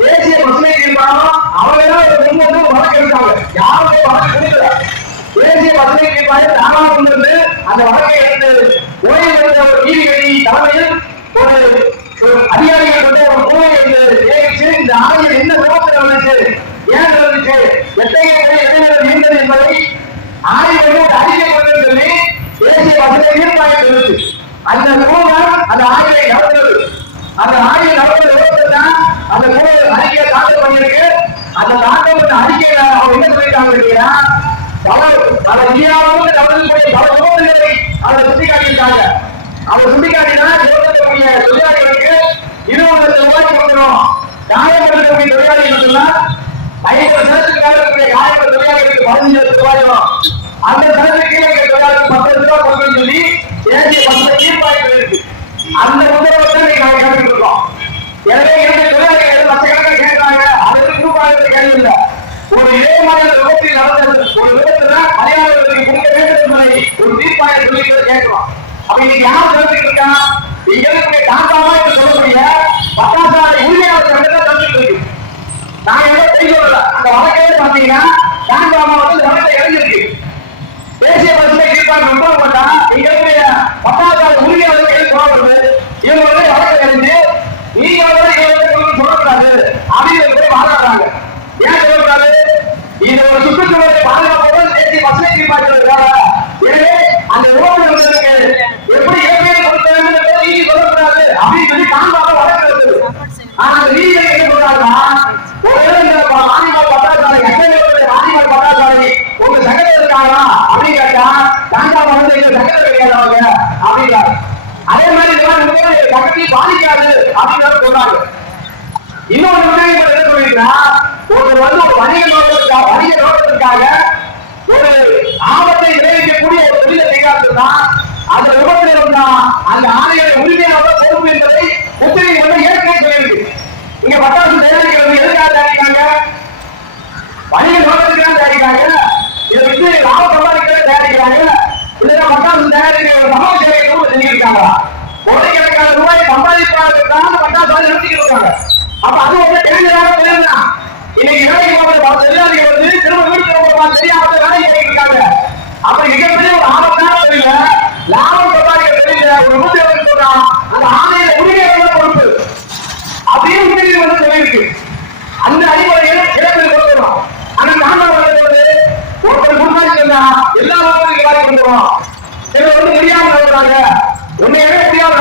தேசிய பசுமை தீர்மானம் அவங்க முன்வந்து வழக்கு எடுத்தாங்க. யாருமே வழக்கு கொடுக்கல. தேசிய பசுமை தீர்மானம் நாடாளுமன்றம் அந்த வழக்கை எடுத்து ஓய்வு பெற்ற ஒரு நீதிபதி தலைமையில் ஒரு அதிகாரிகள் வந்து ஒரு குழுவை நியமிச்சு இந்த ஆணையம் என்ன விபத்தில் வந்துச்சு, ஏன் வந்துச்சு, எத்தகைய இடைவெளி இருந்தது என்பதை ஆய்வு அறிக்கை கொண்டு சொல்லி தேசிய பசுமை தீர்மானம் இருந்துச்சு. அந்த குழு அந்த ஆய்வை நடத்துறது. அந்த ஆய்வை நடத்துறது தான் அந்த குழு அறிக்கையை தாக்கல் பண்ணியிருக்கு. அந்த தாக்கல் பண்ண அறிக்கையில அவங்க என்ன சொல்லிட்டாங்க இல்லையா, பல இந்தியாவில் நடக்கக்கூடிய பல விபத்துகளை அவங்க சுட்டிக்காட்டியிருக்காங்க. அவங்க சுட்டிக்காட்டினா இருக்கக்கூடிய தொழிலாளிகளுக்கு 20 லட்சம் ரூபாய் கொடுக்கணும். காயப்பட்டிருக்கக்கூடிய தொழிலாளிகள் சொன்னால் 50 சதத்துக்காக இருக்கக்கூடிய காயப்பட்ட தொழிலாளிகளுக்கு 15 லட்சம் ரூபாயும், அந்த சதத்துக்கு தொழிலாளிகளுக்கு 10 லட்சம் ரூபாய் கொடுக்கணும்னு சொல்லி தேசிய பசுமை தீர்மானம் இருக்கு. அந்த உத்தரவை தான் நீங்க கேட்டுட்டு இருக்கோம். எனவே இரண்டு தொழிலாளிகள் லட்சக்கணக்கில் கேட்கிறாங்க. அதற்கு குரூப்பாக கேள்வி இல்லை. ஒரு இதே மாதிரி விபத்தில் நடந்தது ஒரு விபத்துல பணியாளர்களுக்கு கொடுக்க வேண்டும் என்பதை ஒரு தீர்ப்பாயம் சொல்லி கேட்கிறோம். அப்ப இன்னைக்கு யார் தடுத்துட்டு இருக்கா? இங்க காந்தாமா என்று சொல்லக்கூடிய பட்டாசாலை உரிமையாளர்கள் தடுத்துட்டு இருக்கு. நான் என்ன செய்ய சொல்லல. அந்த வழக்கையே பாத்தீங்கன்னா காந்தாமா வந்து வழக்கை இறங்கிருக்கு. தேசிய பசுமை தீர்ப்பாயம் உத்தரவு போட்டா இங்க பட்டாசாலை உரிமையாளர்கள் போராடுறது இவங்க வந்து வழக்கை இறங்கி நீங்க சொல்லக்கூடாது அப்படின்னு வாதாடுறாங்க. ஏன் சொல்லக்கூடாது? இது ஒரு சுற்றுச்சூழலை பாதுகாப்போடு தேசிய பசுமை தீர்ப்பாயம். எனவே அந்த விவசாயிகளுக்கு எப்படி இயற்கையை கொடுக்க வேண்டும் என்பதை நீதி சொல்லக்கூடாது அப்படின்னு சொல்லி காண்பாக வழக்கு. ஆனா அந்த நீதியை என்ன சொல்றாங்கன்னா, ஒருவேளை இந்த மாநில பட்டாசாலை மாநில பட்டாசாலை உங்க சங்கத்தில் இருக்காங்களா அப்படின்னு கேட்டா காண்டாம வந்து எங்க சங்கத்தில் கிடைக்காதவங்க அப்படின்றாங்க. அதே மாதிரி சங்கத்தையும் பாதிக்காது அப்படின்னு சொல்றாங்க. இன்னொரு என்ன சொல்லிருக்கா, ஒரு வந்து ஒரு வணிக நோக்கத்திற்காக ஒரு ஆபத்தை விளைவிக்கக்கூடிய ஒரு தொழிலை செய்யாதுன்னா அந்த விபத்தில் இருந்தா அந்த ஆணையரை உரிமையாளர் பொறுப்பு என்பதை உத்தரவு